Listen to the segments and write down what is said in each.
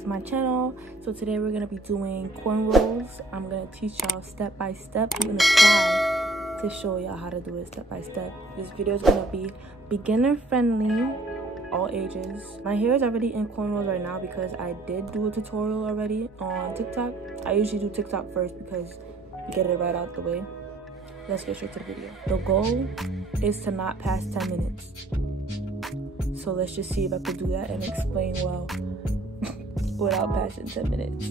back to my channel. So today we're gonna be doing cornrows. I'm gonna teach y'all step by step. I'm gonna try to show y'all how to do it step by step. This video is gonna be beginner friendly, all ages. My hair is already in cornrows right now because I did do a tutorial already on TikTok. I usually do TikTok first because you get it right out the way. Let's get straight to the video. The goal is to not pass 10 minutes. So let's just see if I could do that and explain well without passing 10 minutes.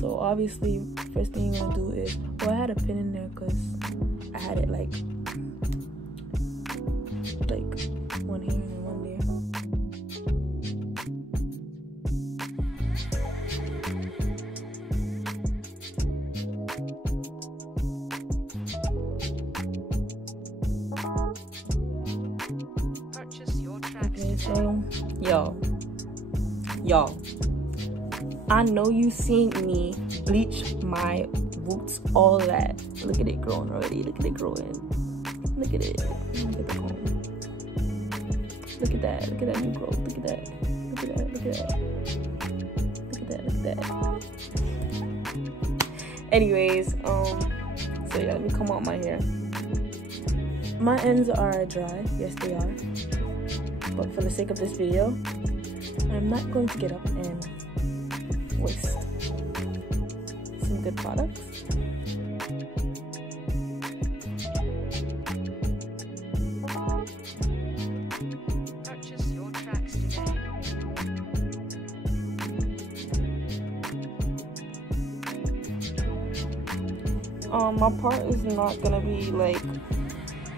So obviously, first thing you're gonna do is, well, I had a pin in there because I had it like one here and one there. Okay, so y'all, I know you seen me bleach my roots, all that. Look at it growing already. Look at it growing. Look at it. Look at the comb. Look at that. Look at that new growth. Look at that. Look at that. Look at that. Look at that. Look at that. Anyways, so yeah, let me comb out my hair. My ends are dry. Yes, they are. But for the sake of this video, I'm not going to get up and waste some good products. Purchase your tracks today. My part is not gonna be like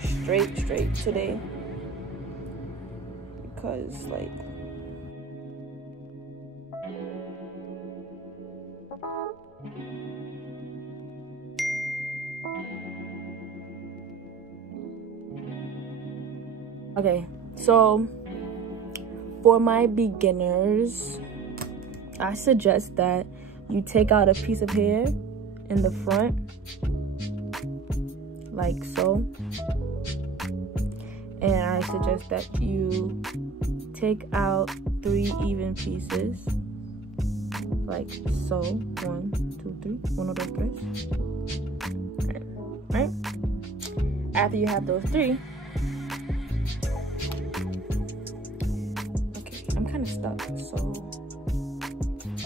straight today because like okay, so for my beginners, I suggest that you take out a piece of hair in the front like so, and I suggest that you take out 3 even pieces like so. 1, 2, 3, one of those threads. Right? After you have those 3, okay, I'm kind of stuck, so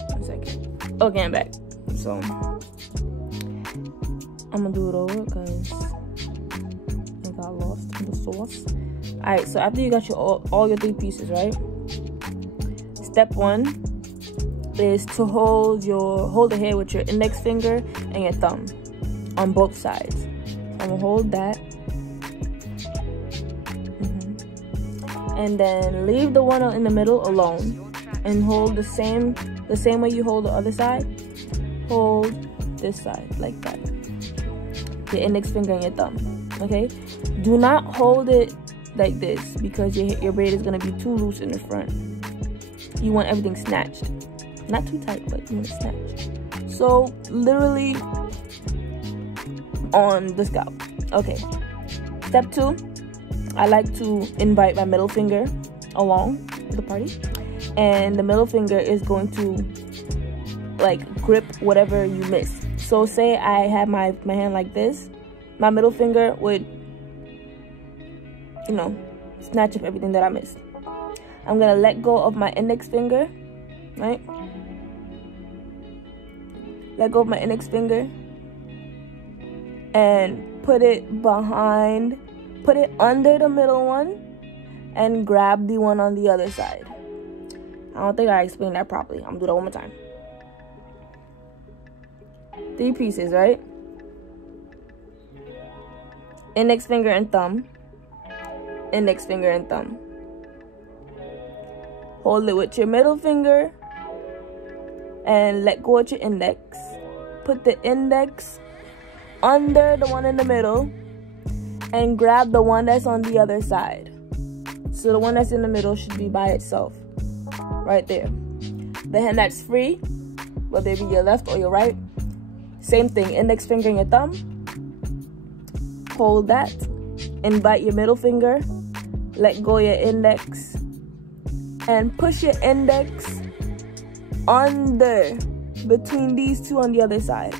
1 second. Okay, I'm back. So I'm gonna do it over because I got lost in the sauce. All right, so after you got your all your 3 pieces, right? Step 1 is to hold the hair with your index finger and your thumb on both sides. So I'm gonna hold that, and then leave the one in the middle alone, and hold the same way you hold the other side. Hold this side like that. Your index finger and your thumb. Okay. Do not hold it like this because your braid is gonna be too loose in the front. You want everything snatched. Not too tight, but you want it snatched. So literally on the scalp. Okay. Step 2, I like to invite my middle finger along the party, and the middle finger is going to like grip whatever you miss. So say I have my hand like this, my middle finger would, you know, snatch up everything that I missed. I'm gonna let go of my index finger, right? Let go of my index finger and put it behind, put it under the middle one and grab the one on the other side. I don't think I explained that properly. I'm gonna do that one more time. 3 pieces, right? Index finger and thumb. Index finger and thumb. Hold it with your middle finger and let go with your index. Put the index under the one in the middle and grab the one that's on the other side. So the one that's in the middle should be by itself, right there. The hand that's free, whether it be your left or your right, same thing, index finger and your thumb. Hold that, invite your middle finger, let go your index, and push your index under, between these two on the other side.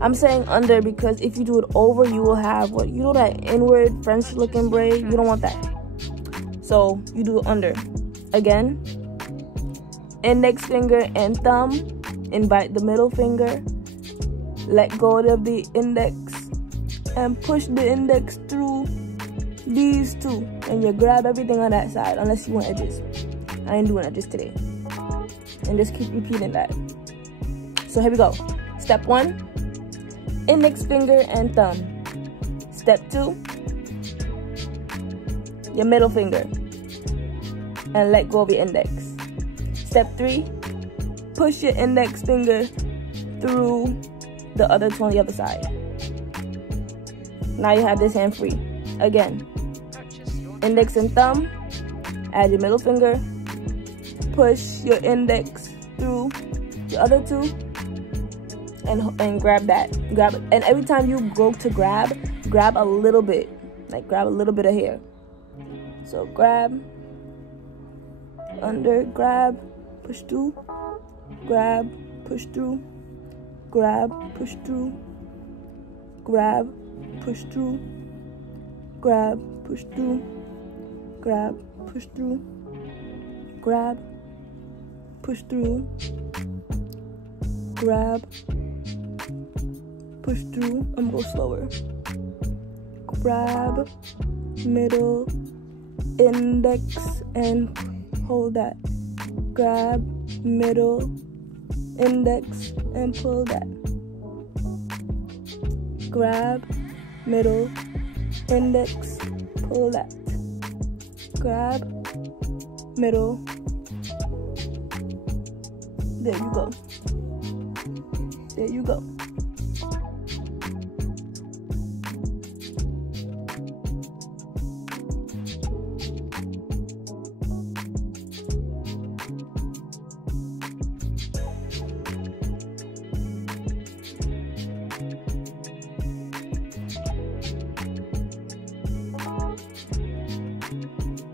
I'm saying under because if you do it over, you will have what, you know, that inward French looking braid. You don't want that. So you do it under. Again, index finger and thumb, invite the middle finger, let go of the index and push the index through these two, and you grab everything on that side unless you want edges. I ain't doing edges today. And just keep repeating that. So here we go. Step 1, index finger and thumb. Step 2, your middle finger and let go of your index. Step 3, push your index finger through the other two on the other side. Now you have this hand free. Again, index and thumb, add your middle finger, push your index through the other two, and grab that. Grab it. And every time you go to grab a little bit. Like grab a little bit of hair. So grab, under, grab, push through, grab, push through, grab, push through, grab, push through, grab, push through, grab, push through, grab, push through, grab, push through. I'm gonna go slower. Grab, middle, index, and hold that. Grab, middle, index, and pull that. Grab, middle, index, pull that. Grab, middle. There you go. There you go.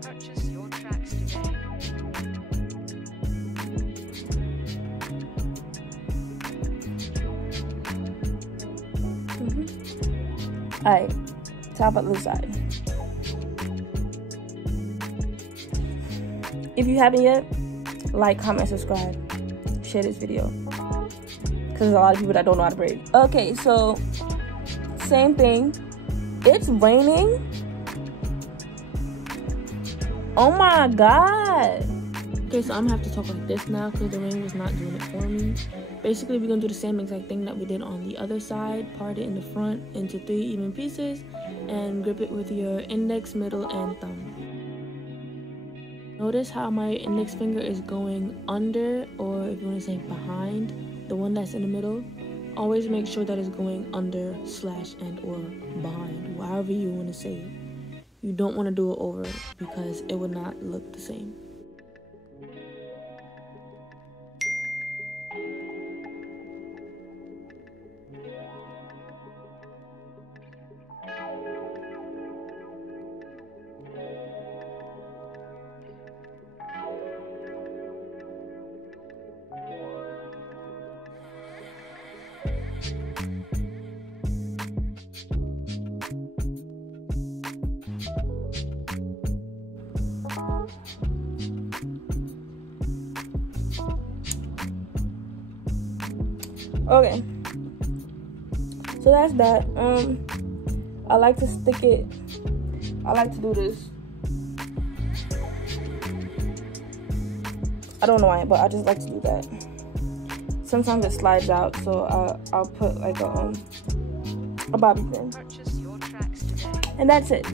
Purchase your tracks today. Alright, top of the side. If you haven't yet, like, comment, subscribe, share this video, because there's a lot of people that don't know how to braid. Okay, so same thing. It's raining. Oh my god. Okay, so I'm gonna have to talk like this now because the rain was not doing it for me. Basically, we're gonna do the same exact thing that we did on the other side. Part it in the front into 3 even pieces and grip it with your index, middle, and thumb. Notice how my index finger is going under, or if you want to say behind, the one that's in the middle. Always make sure that it's going under, slash, and or behind, however you want to say it. You don't want to do it over because it would not look the same. Okay, so that's that. I like to stick it. I like to do this. I don't know why, but I just like to do that. Sometimes it slides out, so I'll put like a bobby pin. Purchase your tracks today. And that's it.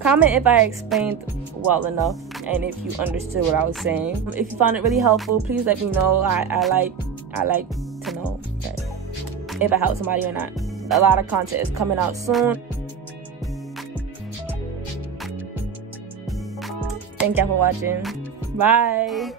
Comment if I explained well enough and if you understood what I was saying. If you found it really helpful, please let me know. I like to know that if I help somebody or not. A lot of content is coming out soon. Thank y'all for watching. Bye.